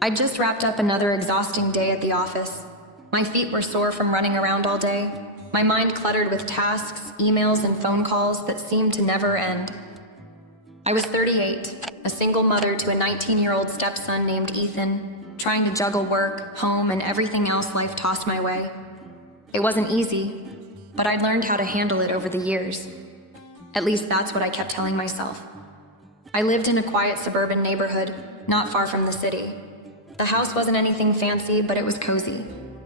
I'd just wrapped up another exhausting day at the office. My feet were sore from running around all day, my mind cluttered with tasks, emails, and phone calls that seemed to never end. I was 38, a single mother to a 19-year-old stepson named Ethan, trying to juggle work, home, and everything else life tossed my way. It wasn't easy, but I'd learned how to handle it over the years. At least that's what I kept telling myself. I lived in a quiet suburban neighborhood, not far from the city. The house wasn't anything fancy, but it was cozy.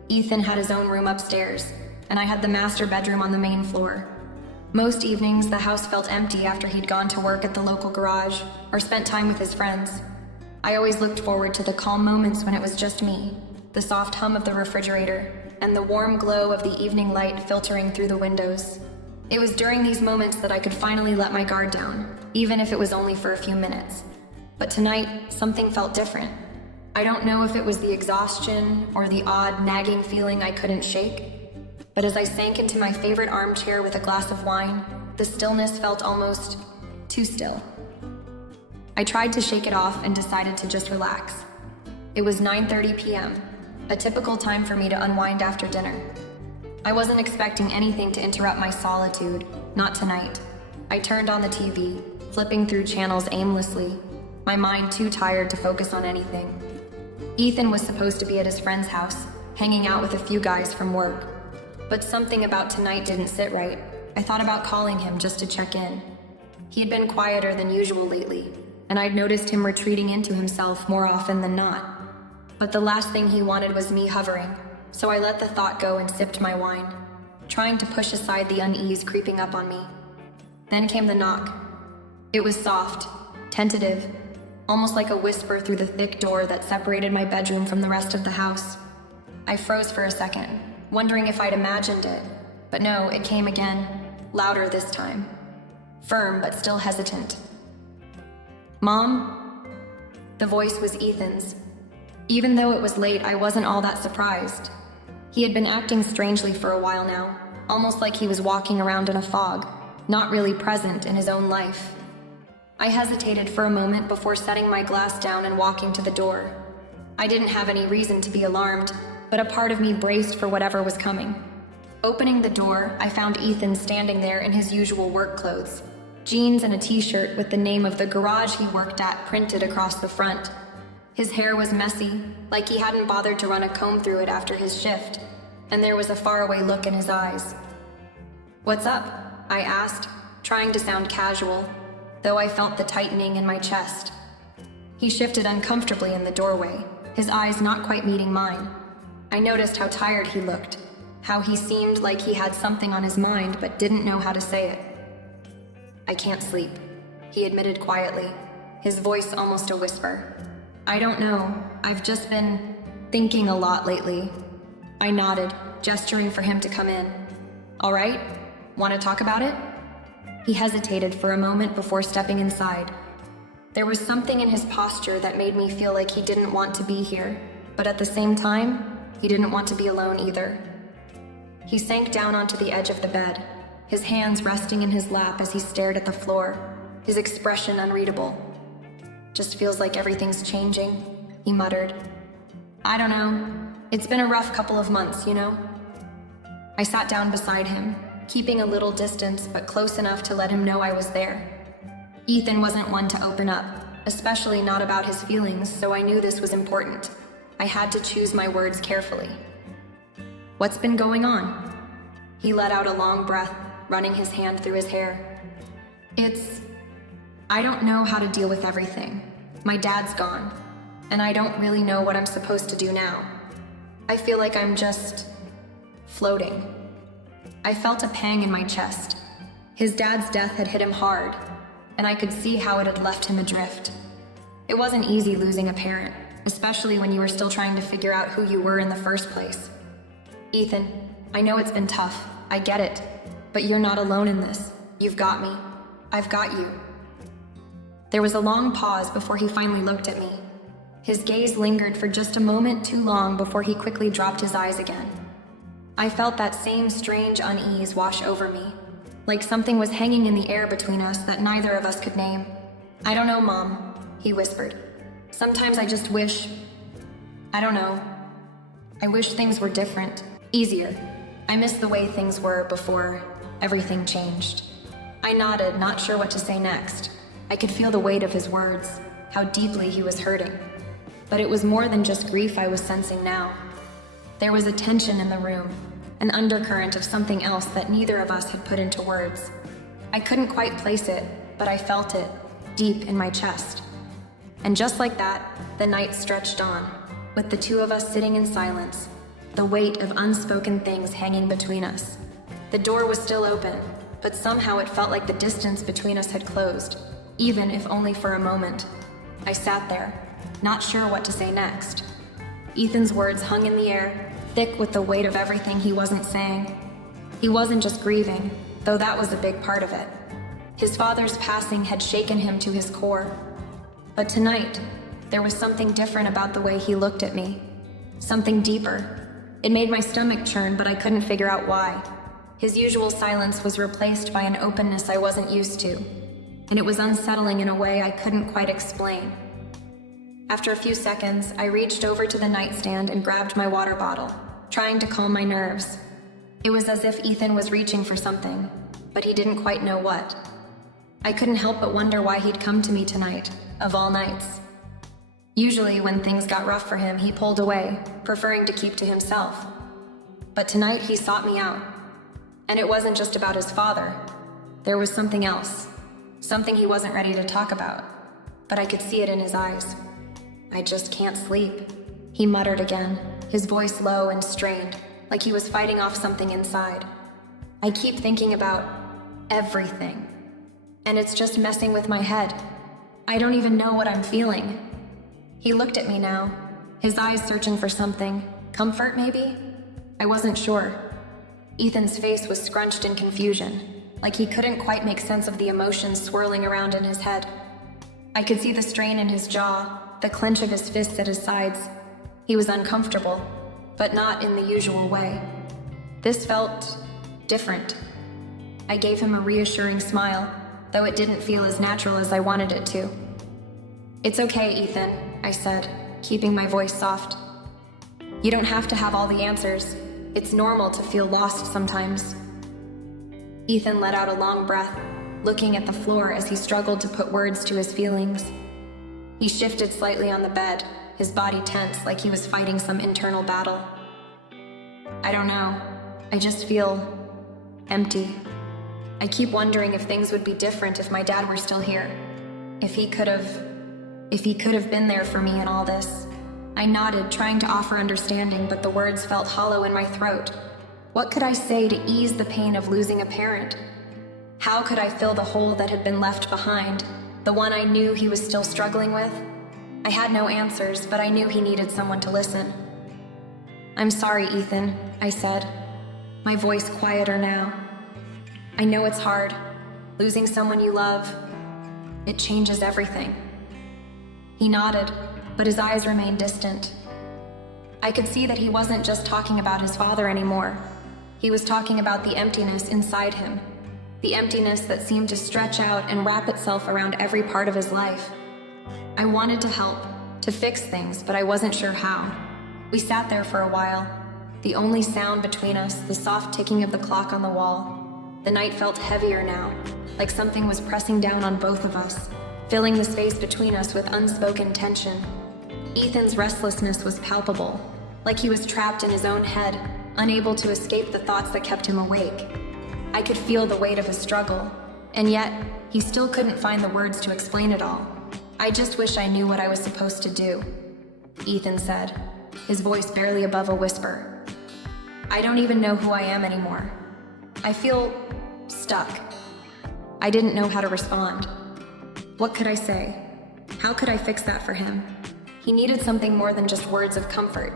Ethan had his own room upstairs, and I had the master bedroom on the main floor. Most evenings, the house felt empty after he'd gone to work at the local garage or spent time with his friends. I always looked forward to the calm moments when it was just me, the soft hum of the refrigerator, and the warm glow of the evening light filtering through the windows. It was during these moments that I could finally let my guard down, even if it was only for a few minutes. But tonight, something felt different. I don't know if it was the exhaustion or the odd, nagging feeling I couldn't shake, but as I sank into my favorite armchair with a glass of wine, the stillness felt almost too still. I tried to shake it off and decided to just relax. It was 9:30 p.m., a typical time for me to unwind after dinner. I wasn't expecting anything to interrupt my solitude, not tonight. I turned on the TV, flipping through channels aimlessly, my mind too tired to focus on anything. Ethan was supposed to be at his friend's house, hanging out with a few guys from work. But something about tonight didn't sit right. I thought about calling him just to check in. He had been quieter than usual lately, and I'd noticed him retreating into himself more often than not. But the last thing he wanted was me hovering, so I let the thought go and sipped my wine, trying to push aside the unease creeping up on me. Then came the knock. It was soft, tentative, almost like a whisper through the thick door that separated my bedroom from the rest of the house. I froze for a second, wondering if I'd imagined it, but no, it came again, louder this time. Firm, but still hesitant. "Mom?" The voice was Ethan's. Even though it was late, I wasn't all that surprised. He had been acting strangely for a while now, almost like he was walking around in a fog, not really present in his own life. I hesitated for a moment before setting my glass down and walking to the door. I didn't have any reason to be alarmed, but a part of me braced for whatever was coming. Opening the door, I found Ethan standing there in his usual work clothes, jeans and a t-shirt with the name of the garage he worked at printed across the front. His hair was messy, like he hadn't bothered to run a comb through it after his shift, and there was a faraway look in his eyes. "What's up?" I asked, trying to sound casual, though I felt the tightening in my chest. He shifted uncomfortably in the doorway, his eyes not quite meeting mine. I noticed how tired he looked, how he seemed like he had something on his mind but didn't know how to say it. "I can't sleep," he admitted quietly, his voice almost a whisper. "I don't know, I've just been thinking a lot lately." I nodded, gesturing for him to come in. "All right, want to talk about it?" He hesitated for a moment before stepping inside. There was something in his posture that made me feel like he didn't want to be here, but at the same time, he didn't want to be alone either. He sank down onto the edge of the bed, his hands resting in his lap as he stared at the floor, his expression unreadable. "Just feels like everything's changing," he muttered. "I don't know. It's been a rough couple of months, you know?" I sat down beside him, keeping a little distance but close enough to let him know I was there. Ethan wasn't one to open up, especially not about his feelings, so I knew this was important. I had to choose my words carefully. "What's been going on?" He let out a long breath, running his hand through his hair. I don't know how to deal with everything. My dad's gone, and I don't really know what I'm supposed to do now. I feel like I'm just floating." I felt a pang in my chest. His dad's death had hit him hard, and I could see how it had left him adrift. It wasn't easy losing a parent, especially when you were still trying to figure out who you were in the first place. "Ethan, I know it's been tough, I get it, but you're not alone in this. You've got me. I've got you." There was a long pause before he finally looked at me. His gaze lingered for just a moment too long before he quickly dropped his eyes again. I felt that same strange unease wash over me, like something was hanging in the air between us that neither of us could name. "I don't know, Mom," he whispered. "Sometimes I just wish I don't know. I wish things were different, easier. I miss the way things were before everything changed. I nodded, not sure what to say next. I could feel the weight of his words, how deeply he was hurting. But it was more than just grief I was sensing now. There was a tension in the room, an undercurrent of something else that neither of us had put into words. I couldn't quite place it, but I felt it, deep in my chest. And just like that, the night stretched on, with the two of us sitting in silence, the weight of unspoken things hanging between us. The door was still open, but somehow it felt like the distance between us had closed, even if only for a moment. I sat there, not sure what to say next. Ethan's words hung in the air, thick with the weight of everything he wasn't saying. He wasn't just grieving, though that was a big part of it. His father's passing had shaken him to his core. But tonight, there was something different about the way he looked at me. Something deeper. It made my stomach churn, but I couldn't figure out why. His usual silence was replaced by an openness I wasn't used to, and it was unsettling in a way I couldn't quite explain. After a few seconds, I reached over to the nightstand and grabbed my water bottle, trying to calm my nerves. It was as if Ethan was reaching for something, but he didn't quite know what. I couldn't help but wonder why he'd come to me tonight, of all nights. Usually, when things got rough for him, he pulled away, preferring to keep to himself. But tonight, he sought me out. And it wasn't just about his father. There was something else. Something he wasn't ready to talk about. But I could see it in his eyes. "I just can't sleep," he muttered again, his voice low and strained, like he was fighting off something inside. "I keep thinking about everything. And it's just messing with my head. I don't even know what I'm feeling." He looked at me now, his eyes searching for something. Comfort, maybe? I wasn't sure. Ethan's face was scrunched in confusion, like he couldn't quite make sense of the emotions swirling around in his head. I could see the strain in his jaw, the clench of his fists at his sides. He was uncomfortable, but not in the usual way. This felt different. I gave him a reassuring smile, though it didn't feel as natural as I wanted it to. "It's okay, Ethan," I said, keeping my voice soft. "You don't have to have all the answers. It's normal to feel lost sometimes." Ethan let out a long breath, looking at the floor as he struggled to put words to his feelings. He shifted slightly on the bed, his body tense like he was fighting some internal battle. "I don't know. I just feel empty. I keep wondering if things would be different if my dad were still here. If he could have been there for me in all this." I nodded, trying to offer understanding, but the words felt hollow in my throat. What could I say to ease the pain of losing a parent? How could I fill the hole that had been left behind, the one I knew he was still struggling with? I had no answers, but I knew he needed someone to listen. "I'm sorry, Ethan," I said, my voice quieter now. "I know it's hard. Losing someone you love, it changes everything." He nodded, but his eyes remained distant. I could see that he wasn't just talking about his father anymore. He was talking about the emptiness inside him, the emptiness that seemed to stretch out and wrap itself around every part of his life. I wanted to help, to fix things, but I wasn't sure how. We sat there for a while, the only sound between us, the soft ticking of the clock on the wall. The night felt heavier now, like something was pressing down on both of us, filling the space between us with unspoken tension. Ethan's restlessness was palpable, like he was trapped in his own head, unable to escape the thoughts that kept him awake. I could feel the weight of his struggle, and yet he still couldn't find the words to explain it all. "I just wish I knew what I was supposed to do," Ethan said, his voice barely above a whisper. "I don't even know who I am anymore. I feel stuck." I didn't know how to respond. What could I say? How could I fix that for him? He needed something more than just words of comfort.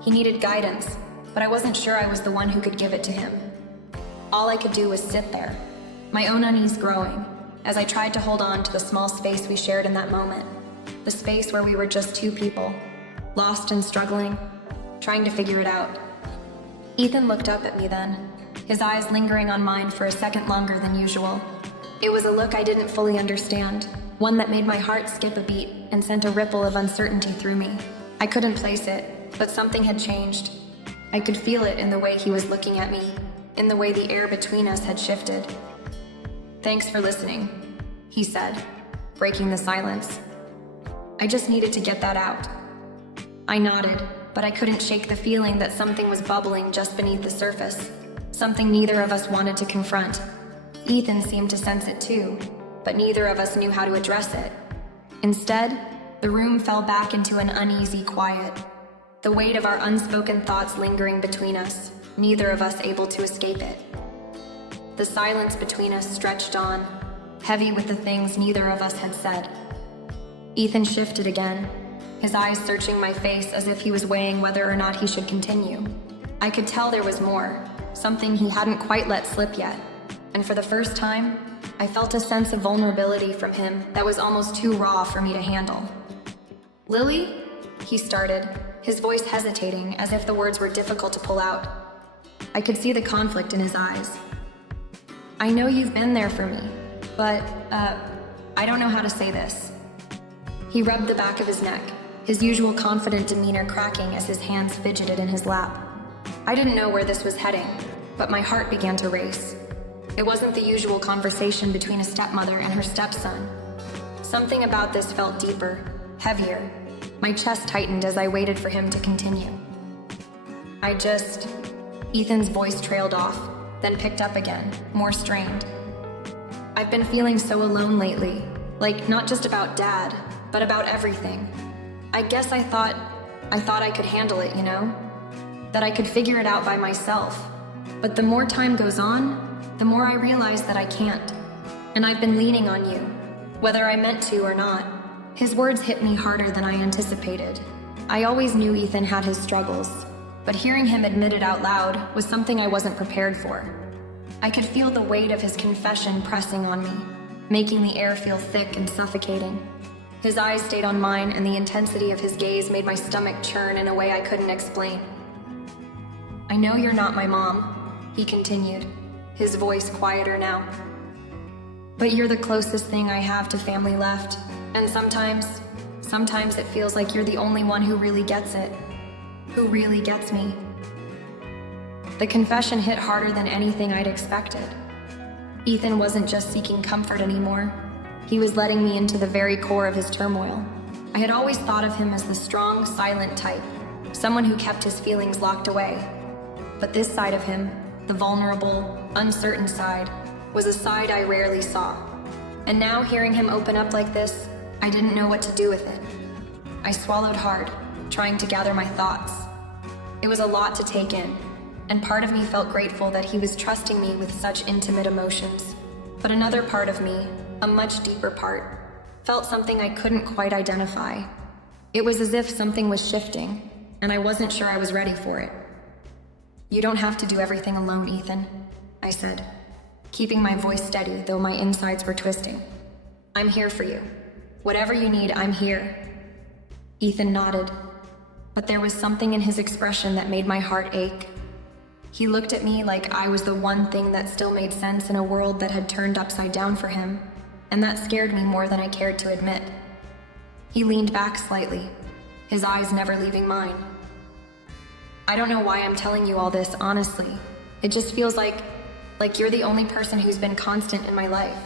He needed guidance, but I wasn't sure I was the one who could give it to him. All I could do was sit there, my own unease growing, as I tried to hold on to the small space we shared in that moment, the space where we were just two people, lost and struggling, trying to figure it out. Ethan looked up at me then, his eyes lingering on mine for a second longer than usual. It was a look I didn't fully understand, one that made my heart skip a beat and sent a ripple of uncertainty through me. I couldn't place it, But something had changed. I could feel it in the way he was looking at me, in the way the air between us had shifted. "Thanks for listening," he said, breaking the silence. "I just needed to get that out." I nodded, but I couldn't shake the feeling that something was bubbling just beneath the surface, something neither of us wanted to confront. Ethan seemed to sense it too, but neither of us knew how to address it. Instead, the room fell back into an uneasy quiet, the weight of our unspoken thoughts lingering between us, neither of us able to escape it. The silence between us stretched on, heavy with the things neither of us had said. Ethan shifted again, his eyes searching my face as if he was weighing whether or not he should continue. I could tell there was more, something he hadn't quite let slip yet, and for the first time, I felt a sense of vulnerability from him that was almost too raw for me to handle. "Lily?" he started, his voice hesitating as if the words were difficult to pull out. I could see the conflict in his eyes. "I know you've been there for me, but, I don't know how to say this." He rubbed the back of his neck, his usual confident demeanor cracking as his hands fidgeted in his lap. I didn't know where this was heading, but my heart began to race. It wasn't the usual conversation between a stepmother and her stepson. Something about this felt deeper, heavier. My chest tightened as I waited for him to continue. Ethan's voice trailed off, then picked up again, more strained. "I've been feeling so alone lately, like not just about Dad, but about everything. I guess I thought I could handle it, you know? That I could figure it out by myself. But the more time goes on, the more I realize that I can't. And I've been leaning on you, whether I meant to or not." His words hit me harder than I anticipated. I always knew Ethan had his struggles, but hearing him admit it out loud was something I wasn't prepared for. I could feel the weight of his confession pressing on me, making the air feel thick and suffocating. His eyes stayed on mine, and the intensity of his gaze made my stomach churn in a way I couldn't explain. "I know you're not my mom," he continued, his voice quieter now. "But you're the closest thing I have to family left, and sometimes it feels like you're the only one who really gets it, who really gets me." The confession hit harder than anything I'd expected. Ethan wasn't just seeking comfort anymore. He was letting me into the very core of his turmoil. I had always thought of him as the strong, silent type, someone who kept his feelings locked away. But this side of him, the vulnerable, uncertain side, was a side I rarely saw. And now, hearing him open up like this, I didn't know what to do with it. I swallowed hard, trying to gather my thoughts. It was a lot to take in, and part of me felt grateful that he was trusting me with such intimate emotions. But another part of me, a much deeper part, felt something I couldn't quite identify. It was as if something was shifting, and I wasn't sure I was ready for it. "You don't have to do everything alone, Ethan," I said, keeping my voice steady though my insides were twisting. "I'm here for you. Whatever you need, I'm here." Ethan nodded, but there was something in his expression that made my heart ache. He looked at me like I was the one thing that still made sense in a world that had turned upside down for him, and that scared me more than I cared to admit. He leaned back slightly, his eyes never leaving mine. "I don't know why I'm telling you all this, honestly. It just feels like you're the only person who's been constant in my life.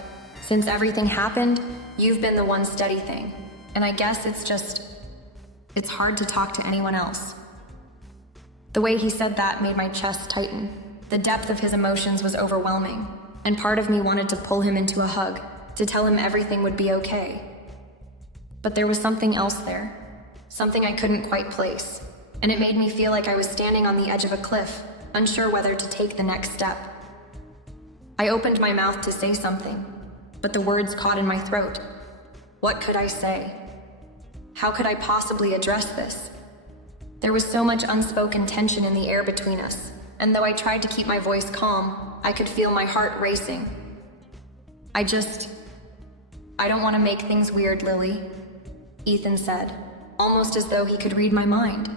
Since everything happened, you've been the one steady thing. And I guess it's hard to talk to anyone else." The way he said that made my chest tighten. The depth of his emotions was overwhelming, and part of me wanted to pull him into a hug, to tell him everything would be okay. But there was something else there, something I couldn't quite place, and it made me feel like I was standing on the edge of a cliff, unsure whether to take the next step. I opened my mouth to say something, but the words caught in my throat. What could I say? How could I possibly address this? There was so much unspoken tension in the air between us, and though I tried to keep my voice calm, I could feel my heart racing. I don't want to make things weird, Lily," Ethan said, almost as though he could read my mind.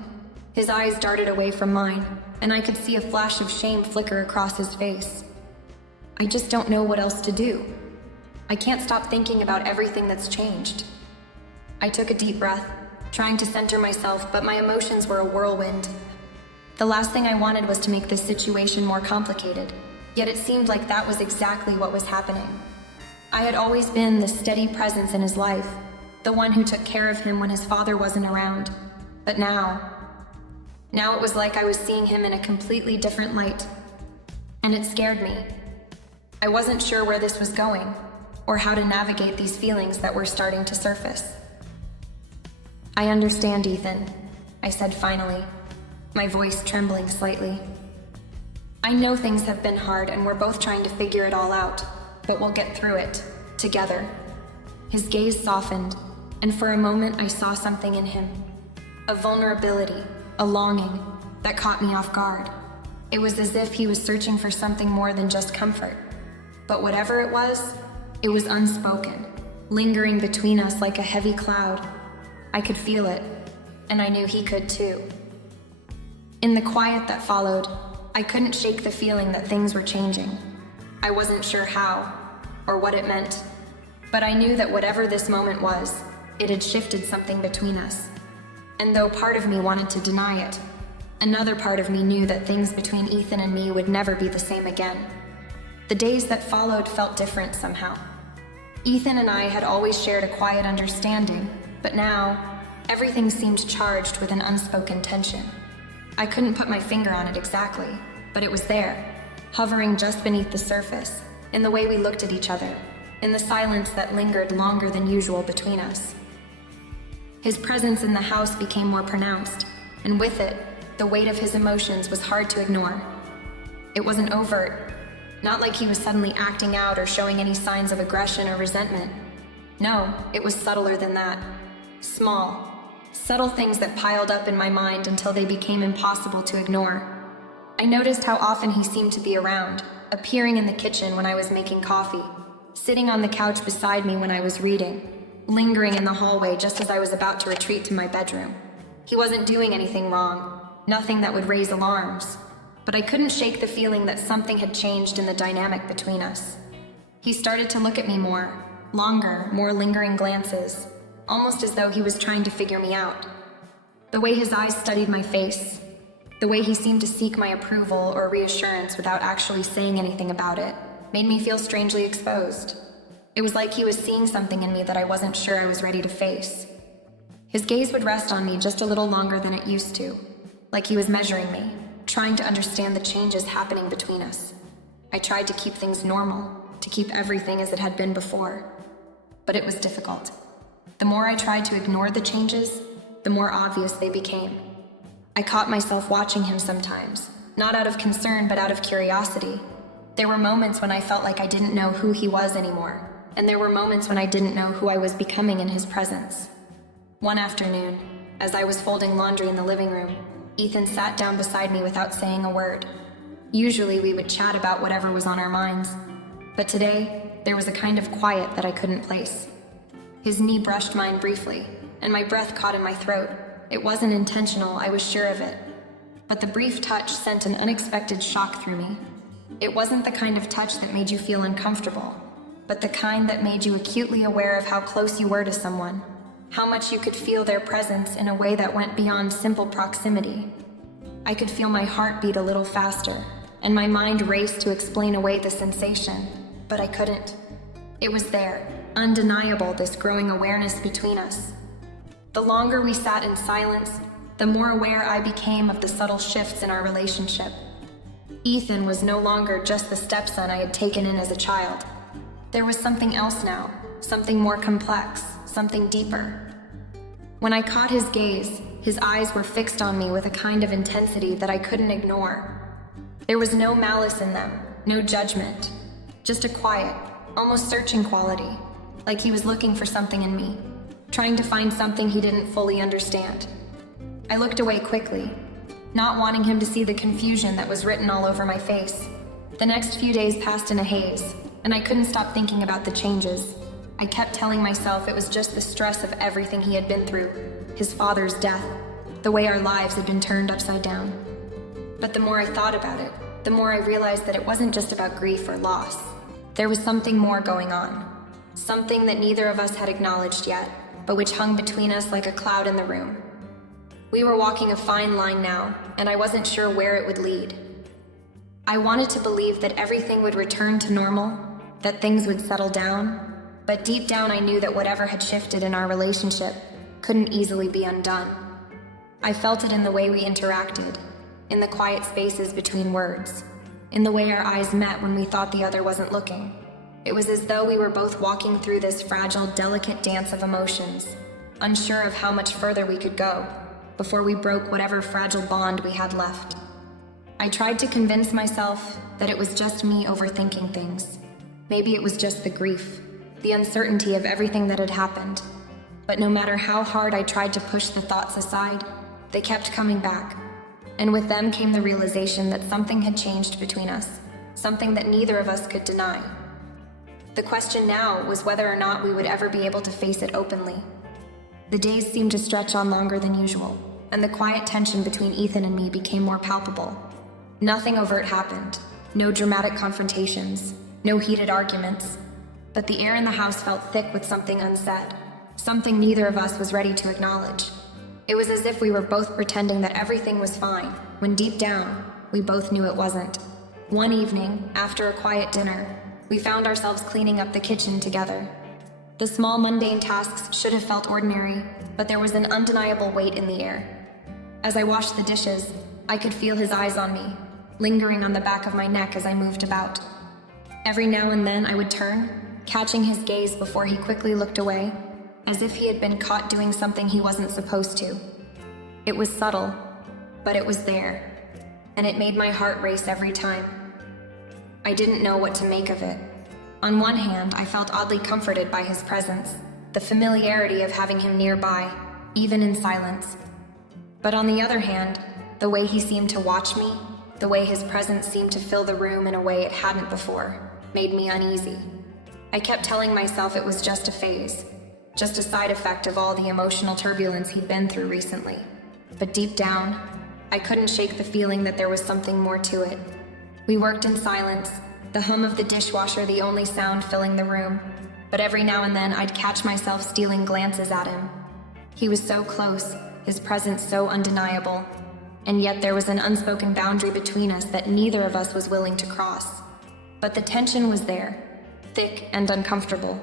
His eyes darted away from mine, and I could see a flash of shame flicker across his face. "I just don't know what else to do. I can't stop thinking about everything that's changed." I took a deep breath, trying to center myself, but my emotions were a whirlwind. The last thing I wanted was to make this situation more complicated, yet it seemed like that was exactly what was happening. I had always been the steady presence in his life, the one who took care of him when his father wasn't around. But now it was like I was seeing him in a completely different light, and it scared me. I wasn't sure where this was going, or how to navigate these feelings that were starting to surface. "I understand, Ethan," I said finally, my voice trembling slightly. "I know things have been hard and we're both trying to figure it all out, but we'll get through it, together." His gaze softened, and for a moment I saw something in him. A vulnerability, a longing, that caught me off guard. It was as if he was searching for something more than just comfort. But whatever it was unspoken, lingering between us like a heavy cloud. I could feel it, and I knew he could too. In the quiet that followed, I couldn't shake the feeling that things were changing. I wasn't sure how, or what it meant, but I knew that whatever this moment was, it had shifted something between us. And though part of me wanted to deny it, another part of me knew that things between Ethan and me would never be the same again. The days that followed felt different somehow. Ethan and I had always shared a quiet understanding, but now, everything seemed charged with an unspoken tension. I couldn't put my finger on it exactly, but it was there, hovering just beneath the surface, in the way we looked at each other, in the silence that lingered longer than usual between us. His presence in the house became more pronounced, and with it, the weight of his emotions was hard to ignore. It wasn't overt, not like he was suddenly acting out or showing any signs of aggression or resentment. No, it was subtler than that. Small, subtle things that piled up in my mind until they became impossible to ignore. I noticed how often he seemed to be around, appearing in the kitchen when I was making coffee, sitting on the couch beside me when I was reading, lingering in the hallway just as I was about to retreat to my bedroom. He wasn't doing anything wrong, nothing that would raise alarms, but I couldn't shake the feeling that something had changed in the dynamic between us. He started to look at me more, longer, more lingering glances, almost as though he was trying to figure me out. The way his eyes studied my face, the way he seemed to seek my approval or reassurance without actually saying anything about it, made me feel strangely exposed. It was like he was seeing something in me that I wasn't sure I was ready to face. His gaze would rest on me just a little longer than it used to, like he was measuring me, trying to understand the changes happening between us. I tried to keep things normal, to keep everything as it had been before, but it was difficult. The more I tried to ignore the changes, the more obvious they became. I caught myself watching him sometimes, not out of concern but out of curiosity. There were moments when I felt like I didn't know who he was anymore, and there were moments when I didn't know who I was becoming in his presence. One afternoon, as I was folding laundry in the living room, Ethan sat down beside me without saying a word. Usually we would chat about whatever was on our minds, but today there was a kind of quiet that I couldn't place. His knee brushed mine briefly, and my breath caught in my throat. It wasn't intentional, I was sure of it. But the brief touch sent an unexpected shock through me. It wasn't the kind of touch that made you feel uncomfortable, but the kind that made you acutely aware of how close you were to someone, how much you could feel their presence in a way that went beyond simple proximity. I could feel my heart beat a little faster, and my mind raced to explain away the sensation, but I couldn't. It was there, undeniable, this growing awareness between us. The longer we sat in silence, the more aware I became of the subtle shifts in our relationship. Ethan was no longer just the stepson I had taken in as a child. There was something else now, something more complex, something deeper. When I caught his gaze, his eyes were fixed on me with a kind of intensity that I couldn't ignore. There was no malice in them, no judgment, just a quiet, almost searching quality, like he was looking for something in me, trying to find something he didn't fully understand. I looked away quickly, not wanting him to see the confusion that was written all over my face. The next few days passed in a haze, and I couldn't stop thinking about the changes. I kept telling myself it was just the stress of everything he had been through, his father's death, the way our lives had been turned upside down. But the more I thought about it, the more I realized that it wasn't just about grief or loss. There was something more going on, something that neither of us had acknowledged yet, but which hung between us like a cloud in the room. We were walking a fine line now, and I wasn't sure where it would lead. I wanted to believe that everything would return to normal, that things would settle down, but deep down I knew that whatever had shifted in our relationship couldn't easily be undone. I felt it in the way we interacted, in the quiet spaces between words, in the way our eyes met when we thought the other wasn't looking. It was as though we were both walking through this fragile, delicate dance of emotions, unsure of how much further we could go before we broke whatever fragile bond we had left. I tried to convince myself that it was just me overthinking things. Maybe it was just the grief, the uncertainty of everything that had happened. But no matter how hard I tried to push the thoughts aside, they kept coming back. And with them came the realization that something had changed between us, something that neither of us could deny. The question now was whether or not we would ever be able to face it openly. The days seemed to stretch on longer than usual, and the quiet tension between Ethan and me became more palpable. Nothing overt happened, no dramatic confrontations, no heated arguments, but the air in the house felt thick with something unsaid, something neither of us was ready to acknowledge. It was as if we were both pretending that everything was fine, when deep down, we both knew it wasn't. One evening, after a quiet dinner, we found ourselves cleaning up the kitchen together. The small mundane tasks should have felt ordinary, but there was an undeniable weight in the air. As I washed the dishes, I could feel his eyes on me, lingering on the back of my neck as I moved about. Every now and then I would turn, catching his gaze before he quickly looked away, as if he had been caught doing something he wasn't supposed to. It was subtle, but it was there, and it made my heart race every time. I didn't know what to make of it. On one hand, I felt oddly comforted by his presence, the familiarity of having him nearby, even in silence. But on the other hand, the way he seemed to watch me, the way his presence seemed to fill the room in a way it hadn't before, made me uneasy. I kept telling myself it was just a phase, just a side effect of all the emotional turbulence he'd been through recently. But deep down, I couldn't shake the feeling that there was something more to it. We worked in silence, the hum of the dishwasher the only sound filling the room, but every now and then I'd catch myself stealing glances at him. He was so close, his presence so undeniable, and yet there was an unspoken boundary between us that neither of us was willing to cross. But the tension was there, thick and uncomfortable,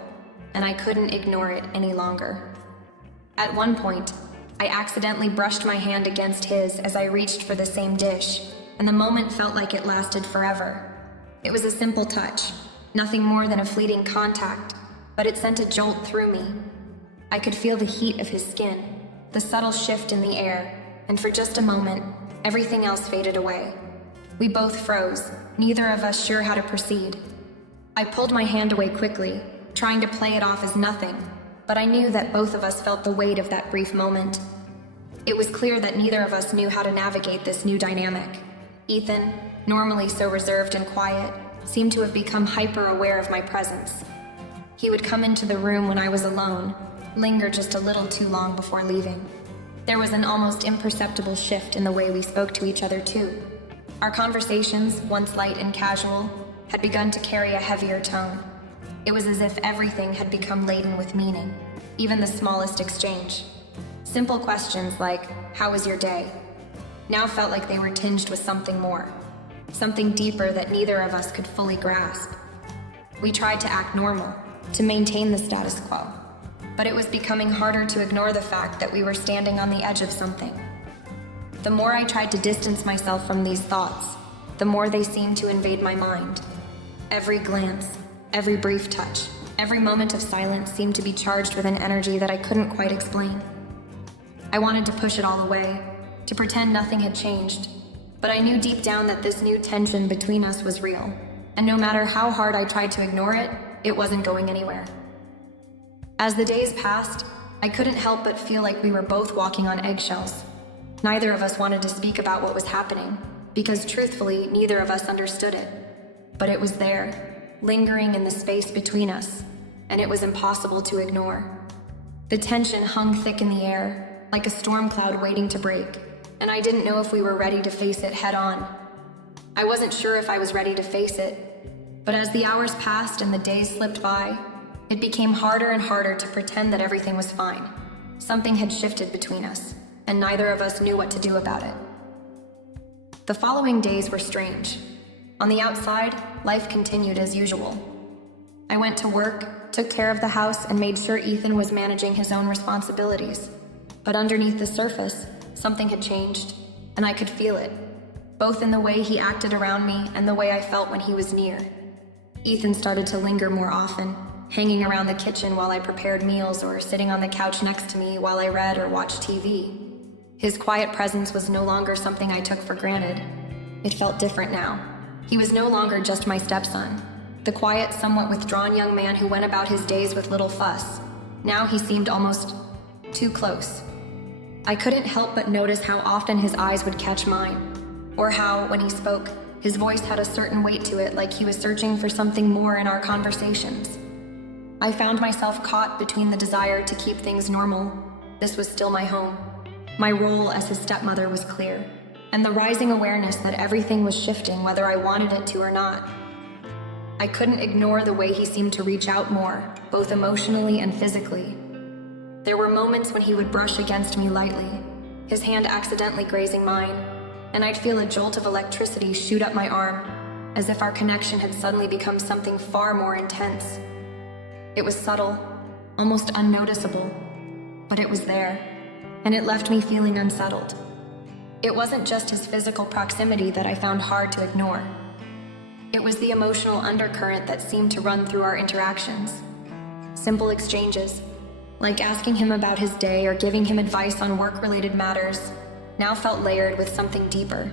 and I couldn't ignore it any longer. At one point, I accidentally brushed my hand against his as I reached for the same dish, and the moment felt like it lasted forever. It was a simple touch, nothing more than a fleeting contact, but it sent a jolt through me. I could feel the heat of his skin, the subtle shift in the air, and for just a moment, everything else faded away. We both froze, neither of us sure how to proceed. I pulled my hand away quickly, trying to play it off as nothing, but I knew that both of us felt the weight of that brief moment. It was clear that neither of us knew how to navigate this new dynamic. Ethan, normally so reserved and quiet, seemed to have become hyper-aware of my presence. He would come into the room when I was alone, linger just a little too long before leaving. There was an almost imperceptible shift in the way we spoke to each other too. Our conversations, once light and casual, had begun to carry a heavier tone. It was as if everything had become laden with meaning, even the smallest exchange. Simple questions like, "How was your day?" now felt like they were tinged with something more, something deeper that neither of us could fully grasp. We tried to act normal, to maintain the status quo, but it was becoming harder to ignore the fact that we were standing on the edge of something. The more I tried to distance myself from these thoughts, the more they seemed to invade my mind. Every glance, every brief touch, every moment of silence seemed to be charged with an energy that I couldn't quite explain. I wanted to push it all away, to pretend nothing had changed, but I knew deep down that this new tension between us was real, and no matter how hard I tried to ignore it, it wasn't going anywhere. As the days passed, I couldn't help but feel like we were both walking on eggshells. Neither of us wanted to speak about what was happening, because truthfully, neither of us understood it. But it was there, lingering in the space between us, and it was impossible to ignore. The tension hung thick in the air, like a storm cloud waiting to break, and I didn't know if we were ready to face it head on. I wasn't sure if I was ready to face it, but as the hours passed and the days slipped by, It became harder and harder to pretend that everything was fine. Something had shifted between us, and neither of us knew what to do about it. The following days were strange. On the outside, life continued as usual. I went to work, took care of the house, and made sure Ethan was managing his own responsibilities. But underneath the surface, something had changed, and I could feel it, both in the way he acted around me and the way I felt when he was near. Ethan started to linger more often, hanging around the kitchen while I prepared meals or sitting on the couch next to me while I read or watched TV. His quiet presence was no longer something I took for granted. It felt different now. He was no longer just my stepson, the quiet, somewhat withdrawn young man who went about his days with little fuss. Now he seemed almost too close. I couldn't help but notice how often his eyes would catch mine, or how, when he spoke, his voice had a certain weight to it, like he was searching for something more in our conversations. I found myself caught between the desire to keep things normal. This was still my home. My role as his stepmother was clear, and the rising awareness that everything was shifting whether I wanted it to or not. I couldn't ignore the way he seemed to reach out more, both emotionally and physically. There were moments when he would brush against me lightly, his hand accidentally grazing mine, and I'd feel a jolt of electricity shoot up my arm, as if our connection had suddenly become something far more intense. It was subtle, almost unnoticeable, but it was there, and it left me feeling unsettled. It wasn't just his physical proximity that I found hard to ignore. It was the emotional undercurrent that seemed to run through our interactions. Simple exchanges, like asking him about his day or giving him advice on work-related matters, now felt layered with something deeper.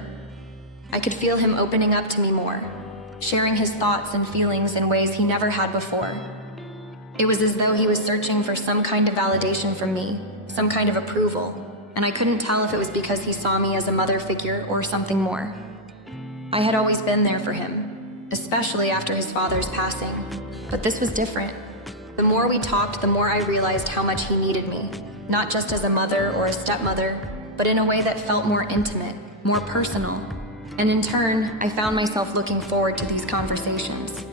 I could feel him opening up to me more, sharing his thoughts and feelings in ways he never had before. It was as though he was searching for some kind of validation from me, some kind of approval, and I couldn't tell if it was because he saw me as a mother figure or something more. I had always been there for him, especially after his father's passing, but this was different. The more we talked, the more I realized how much he needed me, not just as a mother or a stepmother, but in a way that felt more intimate, more personal. And in turn, I found myself looking forward to these conversations.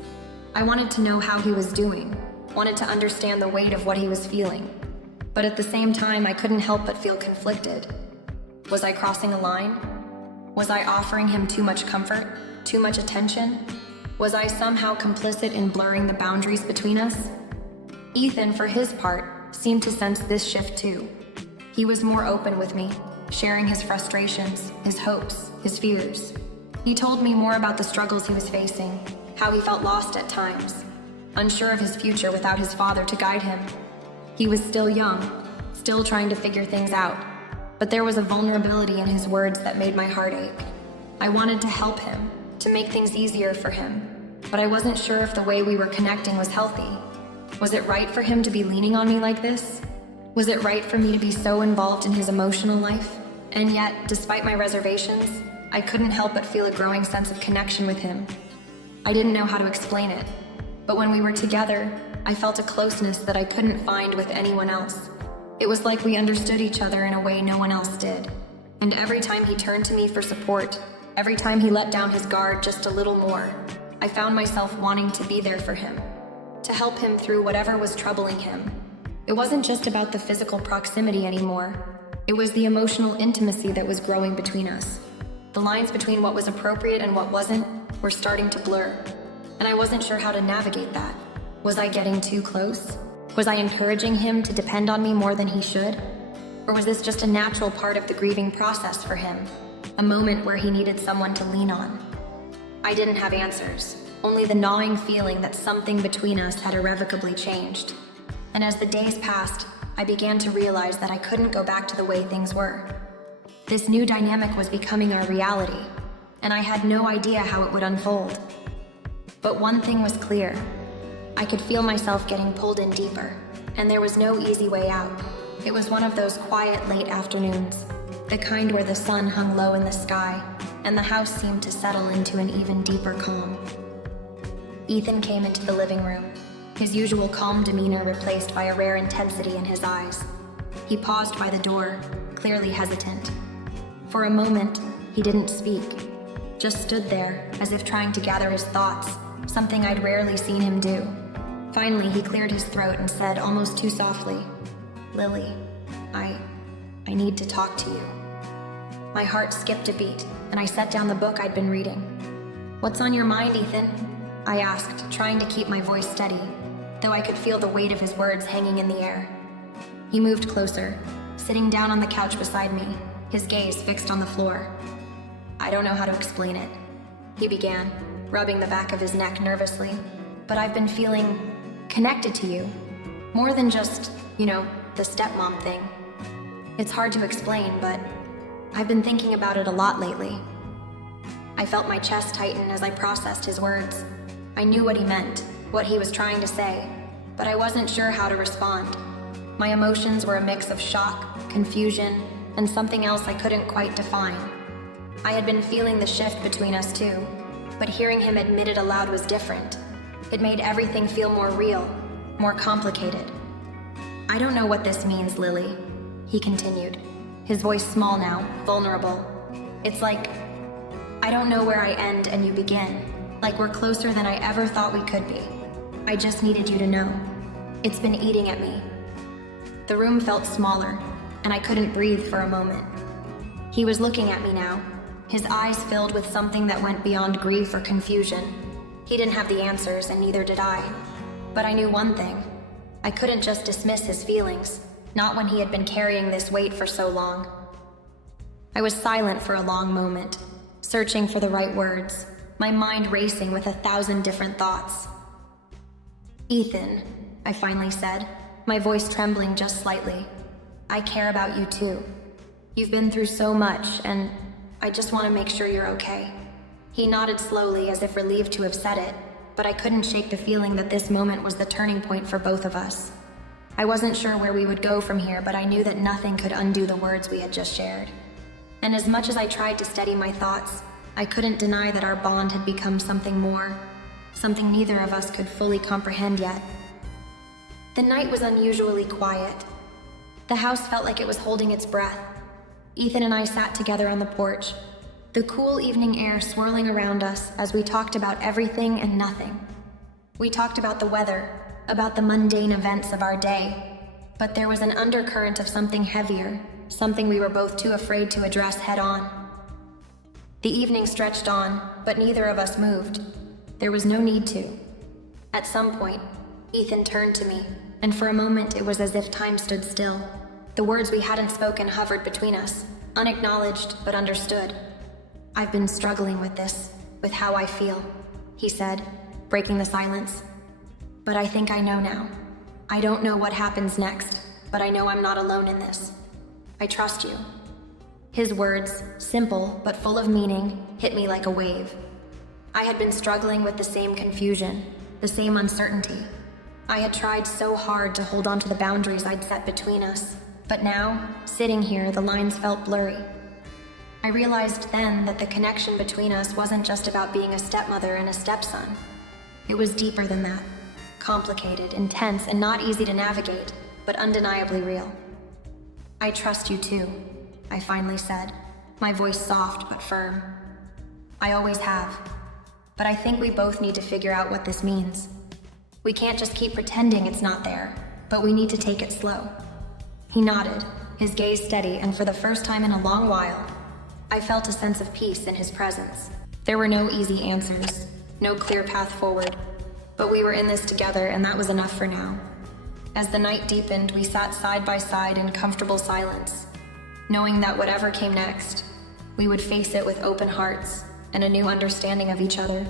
I wanted to know how he was doing, wanted to understand the weight of what he was feeling. But at the same time, I couldn't help but feel conflicted. Was I crossing a line? Was I offering him too much comfort, too much attention? Was I somehow complicit in blurring the boundaries between us? Ethan, for his part, seemed to sense this shift too. He was more open with me, sharing his frustrations, his hopes, his fears. He told me more about the struggles he was facing, how he felt lost at times, unsure of his future without his father to guide him. He was still young, still trying to figure things out, but there was a vulnerability in his words that made my heart ache. I wanted to help him, to make things easier for him, but I wasn't sure if the way we were connecting was healthy. Was it right for him to be leaning on me like this? Was it right for me to be so involved in his emotional life? And yet, despite my reservations, I couldn't help but feel a growing sense of connection with him. I didn't know how to explain it, but when we were together, I felt a closeness that I couldn't find with anyone else. It was like we understood each other in a way no one else did. And every time he turned to me for support, every time he let down his guard just a little more, I found myself wanting to be there for him, to help him through whatever was troubling him. It wasn't just about the physical proximity anymore. It was the emotional intimacy that was growing between us. The lines between what was appropriate and what wasn't were starting to blur, and I wasn't sure how to navigate that. Was I getting too close? Was I encouraging him to depend on me more than he should? Or was this just a natural part of the grieving process for him? A moment where he needed someone to lean on? I didn't have answers, only the gnawing feeling that something between us had irrevocably changed. And as the days passed, I began to realize that I couldn't go back to the way things were. This new dynamic was becoming our reality, and I had no idea how it would unfold. But one thing was clear. I could feel myself getting pulled in deeper, and there was no easy way out. It was one of those quiet late afternoons, the kind where the sun hung low in the sky, and the house seemed to settle into an even deeper calm. Ethan came into the living room, his usual calm demeanor replaced by a rare intensity in his eyes. He paused by the door, clearly hesitant. For a moment, he didn't speak, just stood there as if trying to gather his thoughts, something I'd rarely seen him do. Finally, he cleared his throat and said almost too softly, "Lily, I need to talk to you." My heart skipped a beat, and I set down the book I'd been reading. "What's on your mind, Ethan?" I asked, trying to keep my voice steady, though I could feel the weight of his words hanging in the air. He moved closer, sitting down on the couch beside me, his gaze fixed on the floor. "I don't know how to explain it," he began, rubbing the back of his neck nervously, "but I've been feeling connected to you. More than just, the stepmom thing. It's hard to explain, but I've been thinking about it a lot lately." I felt my chest tighten as I processed his words. I knew what he meant, what he was trying to say, but I wasn't sure how to respond. My emotions were a mix of shock, confusion, and something else I couldn't quite define. I had been feeling the shift between us too, but hearing him admit it aloud was different. It made everything feel more real, more complicated. "I don't know what this means, Lily," he continued, his voice small now, vulnerable. "It's like, I don't know where I end and you begin, like we're closer than I ever thought we could be. I just needed you to know. It's been eating at me." The room felt smaller, and I couldn't breathe for a moment. He was looking at me now, his eyes filled with something that went beyond grief or confusion. He didn't have the answers, and neither did I. But I knew one thing. I couldn't just dismiss his feelings, not when he had been carrying this weight for so long. I was silent for a long moment, searching for the right words, my mind racing with 1,000 different thoughts. "Ethan," I finally said, my voice trembling just slightly, "I care about you too. You've been through so much, and I just want to make sure you're okay." He nodded slowly as if relieved to have said it, but I couldn't shake the feeling that this moment was the turning point for both of us. I wasn't sure where we would go from here, but I knew that nothing could undo the words we had just shared. And as much as I tried to steady my thoughts, I couldn't deny that our bond had become something more, something neither of us could fully comprehend yet. The night was unusually quiet. The house felt like it was holding its breath. Ethan and I sat together on the porch, the cool evening air swirling around us as we talked about everything and nothing. We talked about the weather, about the mundane events of our day, but there was an undercurrent of something heavier, something we were both too afraid to address head on. The evening stretched on, but neither of us moved. There was no need to. At some point, Ethan turned to me, and for a moment it was as if time stood still. The words we hadn't spoken hovered between us, unacknowledged but understood. "I've been struggling with this, with how I feel," he said, breaking the silence. "But I think I know now. I don't know what happens next, but I know I'm not alone in this. I trust you." His words, simple but full of meaning, hit me like a wave. I had been struggling with the same confusion, the same uncertainty. I had tried so hard to hold on to the boundaries I'd set between us, but now, sitting here, the lines felt blurry. I realized then that the connection between us wasn't just about being a stepmother and a stepson. It was deeper than that, complicated, intense, and not easy to navigate, but undeniably real. "I trust you too," I finally said, my voice soft but firm. "I always have. But I think we both need to figure out what this means. We can't just keep pretending it's not there, but we need to take it slow." He nodded, his gaze steady, and for the first time in a long while, I felt a sense of peace in his presence. There were no easy answers, no clear path forward, but we were in this together, and that was enough for now. As the night deepened, we sat side by side in comfortable silence, knowing that whatever came next, we would face it with open hearts and a new understanding of each other.